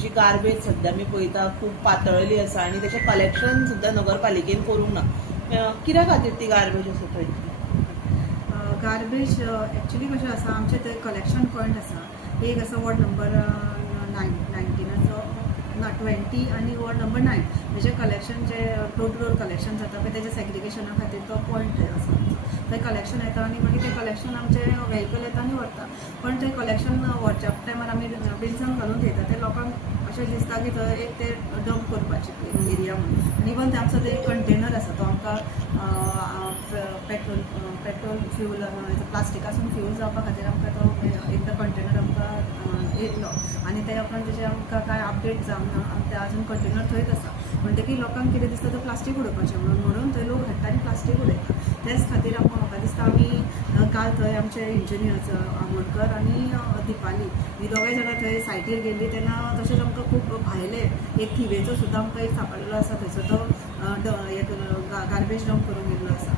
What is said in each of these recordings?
जी गार्बेज सध्या मी पळयता खूब पातळली आसा आनी तेचें कलेक्शन सुद्दां नगरपालिकेन करूंक ना. कित्या खातीर ती गार्बेज आसा थंय? गार्बेज एक्चुली कशें आसा, आमचे थंय कलेक्शन पॉयंट आसा. एक आसा वॉर्ड नंबर 19 ना 20 आनी वॉर्ड नंबर 9. म्हणजे कलेक्शन जे डोर टू डोर कलेक्शन जाता पळय तेजे सेग्रिगेशना खातीर तो पॉयंट थंय आसा. थंय कलेक्शन येता आनी मागीर तें कलेक्शन आमचे व्हेहिकल येता आनी व्हरता. पण थंय कलेक्शन व्हरच्या टायमार आमी बिन्सान घालून थेयता. ते लोकांक अशें दिसता की थंय एक ते डंप करपाचें एरिया म्हणून. आनी इवन ते आमचो ते कंटेनर आसा तो आमकां पेट्रोल फ्यूल प्लास्टिकासून फ्यूल जावपा खातीर आमकां तो एकदां कंटेनर आमकां येयलो आनी ते उपरांत तेजे आमकां कांय अपडेट जावंक ना आनी ते आजून कंटेनर थंयच आसा. म्हणटकीर लोकांक कितें दिसता तो प्लास्टीक उडोवपाचें म्हणून थंय लोक हाडटा आनी प्लास्टीक उडयता. तेच खातीर म्हाका दिसता आमी काल थंय आमचे इंजिनियर्स आमोणकर आनी दिपाली ही दोगांय जाणां थंय सायटीर गेल्लीं तेन्ना तशेंच आमकां खूब भायले एक थिवेचो सुद्दां आमकां एक सांपडलेलो आसा. थंयसर तो गार्बेज डंप करून गेल्लो आसा.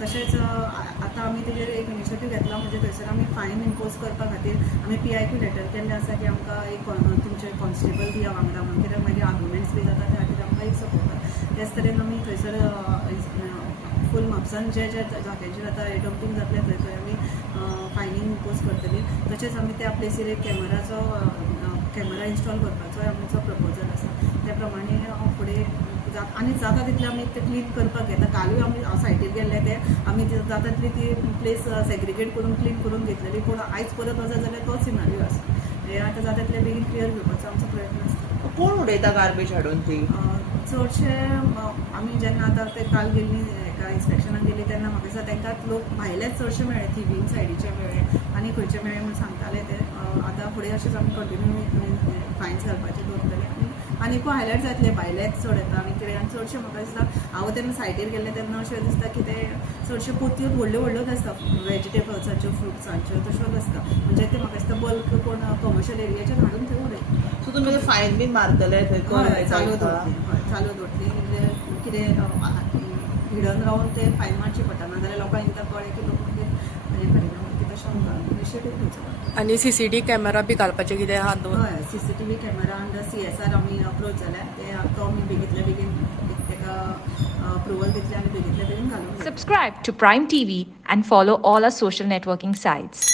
तशेंच आतां आमी तेजेर एक इनिशिएटीव घेतला. म्हणजे थंयसर आमी फायन इम्पोज करपा खातीर आमी PIQ लेटर केल्लें आसा की आमकां एक तुमचे कॉन्स्टेबल दिया वांगडा म्हणून कित्याक मागीर आर्ग्युमेंट्स बी जाता त्या खातीर आमकां एक सपोर्ट. त्याच तरेन आमी थंयसर फूल म्हापसान जे जाग्याचेर आतां डंपींग जातलें थंय आमी फायनींग इम्पोज करतलीं. तशेंच आमी त्या प्लेसीर एक कॅमेरा इन्स्टॉल करपाचो आमचो प्रपोजल आसा. त्या प्रमाणे फुडें आनी जाता तितलें आमी ते क्लीन करपाक घेता. कालूय आमी सायटीर गेल्ले ते आमी जाता तितली ती प्लेस सेग्रिगेट करून क्लीन करून घेतलेली. पूण आयज परत वचत जाल्यार तोच सिनारियो आसा. हे आतां जाता तितले बेगीन क्लियर घेवपाचो आमचो प्रयत्न आसता. कोण उडयता गार्बेज हाडून थंय? चडशे आमी जेन्ना आतां ते काल गेल्लीं एका इन्स्पेक्शनाक गेलीं तेन्ना म्हाका दिसता तांकां लोक भायलेच चडशे मेळ्ळे. थिवींग सायडीचे मेळ्ळे आनी खंयचे मेळ्ळे म्हूण सांगताले ते. आतां फुडें अशेंच आमी कंटिन्यू फायन्स घालपाचे दवरतले आनीकूय हायलायट जातले भायलेच चड येता आनी कितें. आनी चडशे म्हाका दिसता हांव तेन्ना सायटीर गेल्ले तेन्ना अशें दिसता की ते चडशे पोतयो व्हडल्यो व्हडल्योच आसता वेजिटेबल्साच्यो फ्रुट्सांच्यो तश्योच आसता. म्हणजे ते म्हाका दिसता बल्क कोण कमर्शियल एरियाचेर हाडून थंय उडयता. सो तुमी फायन बीन मारतले थंय? चालू दवरतली. म्हणजे कितें हिडन रावन ते फायन मारची पडटा नाजाल्यार लोकांक एकदां कळ्ळें की लोक मागीर हें करिना मागीर तशें आमकां इनिशिएटीव घेवचो पडटा. आनी CCTV कॅमेरा बी घालपाचे कितें आहा दोन? हय CCTV कॅमेरा अंडर CSR आमी अप्रोच जाल्यार तो आमी बेगींतल्या बेगीन ताका अप्रुवल दितले आनी बेगींतल्या बेगीन घालून. Subscribe to Prime TV and follow all our social networking sites.